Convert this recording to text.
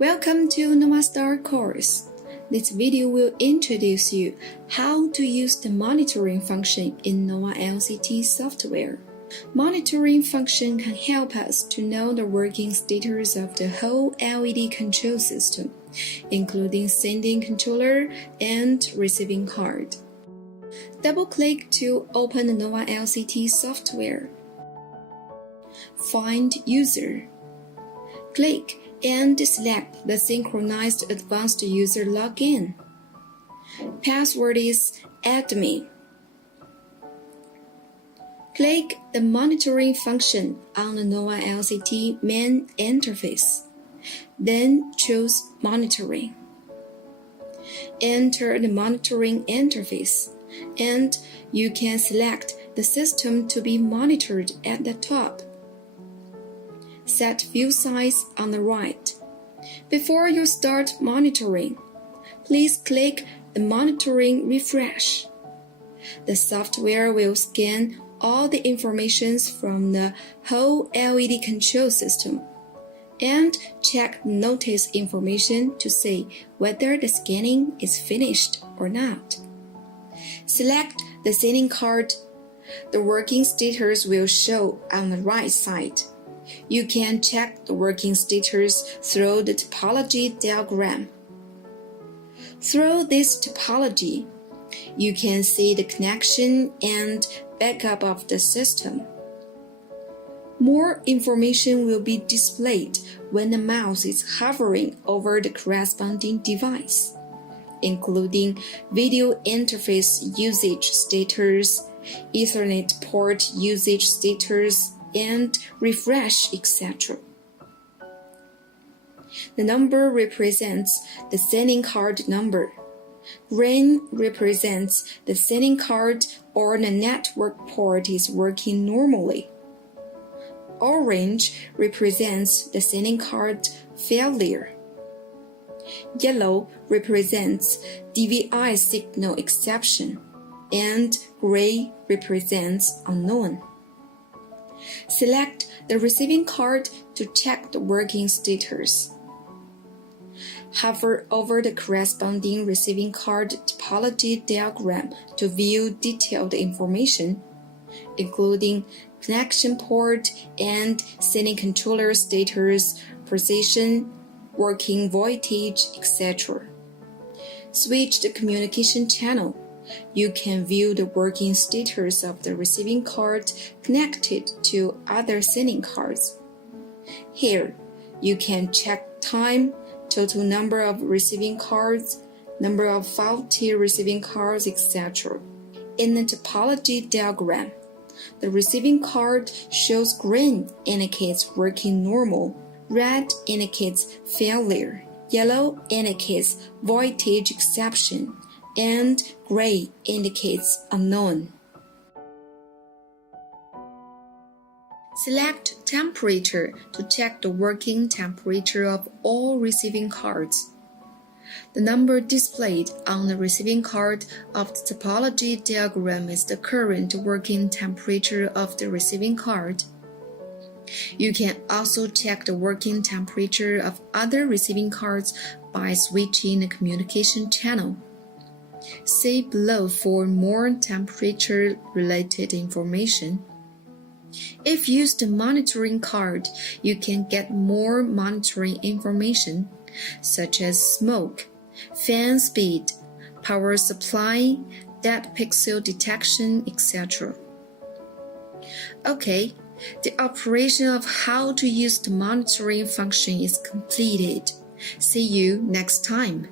Welcome to NovaStar course. This video will introduce you how to use the monitoring function in Nova LCT software. Monitoring function can help us to know the working status of the whole LED control system, including sending controller and receiving card. Double-click to open the Nova LCT software. Find User. Click and select the Synchronized Advanced User Login. Password is admin. Click the monitoring function on the Nova LCT main interface. Then choose Monitoring. Enter the monitoring interface, and you can select the system to be monitored at the top. Set view size on the right. Before you start monitoring, please click the monitoring refresh. The software will scan all the information from the whole LED control system and check notice information to see whether the scanning is finished or not. Select the sending card. The working status will show on the right side. You can check the working status through the topology diagram. Through this topology, you can see the connection and backup of the system. More information will be displayed when the mouse is hovering over the corresponding device, including video interface usage status, Ethernet port usage status, and refresh, etc. The number represents the sending card number. Green represents the sending card or the network port is working normally. Orange represents the sending card failure. Yellow represents DVI signal exception, and gray represents unknown. Select the receiving card to check the working status. Hover over the corresponding receiving card topology diagram to view detailed information, including connection port and sending controller status, position, working voltage, etc. Switch the communication channel. You can view the working status of the receiving card connected to other sending cards. Here, you can check time, total number of receiving cards, number of faulty receiving cards, etc. In the topology diagram, the receiving card shows green indicates working normal, red indicates failure, yellow indicates voltage exception, and gray indicates unknown. Select Temperature to check the working temperature of all receiving cards. The number displayed on the receiving card of the topology diagram is the current working temperature of the receiving card. You can also check the working temperature of other receiving cards by switching the communication channel. See below for more temperature-related information. If you use the monitoring card, you can get more monitoring information, such as smoke, fan speed, power supply, dead pixel detection, etc. Okay, the operation of how to use the monitoring function is completed. See you next time.